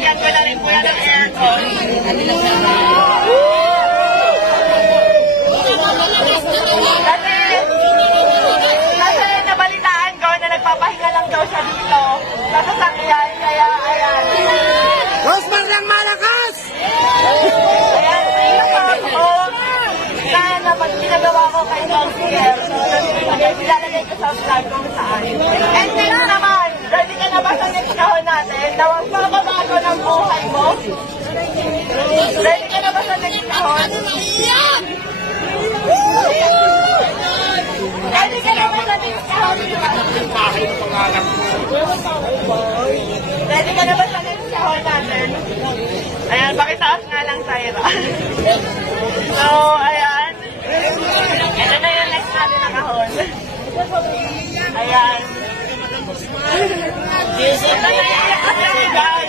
lalagyan ko na rin po yan ng aircon. Kasi nabalitaan ko na nagpapahinga lang daw siya dito sa sasakyan, kaya ayan. Rosmar lang malakas! Ayan, ayun ako na naman ginagawa ko kay Councilor. Ilalagay ko sa vlog kung saan. And then naman, ready ka na ba sa next kahon natin? Tawag magbabago ng buhay mo? Ready ka na ba sa next kahon? Ready ka na ba sa next kahon? Ready ka na ba sa next kahon natin? Ayan, pakitaas nga lang, Syra. So, ayan. Ito na yung next natin na kahon. Ayan. Ito na yung next natin na kahon.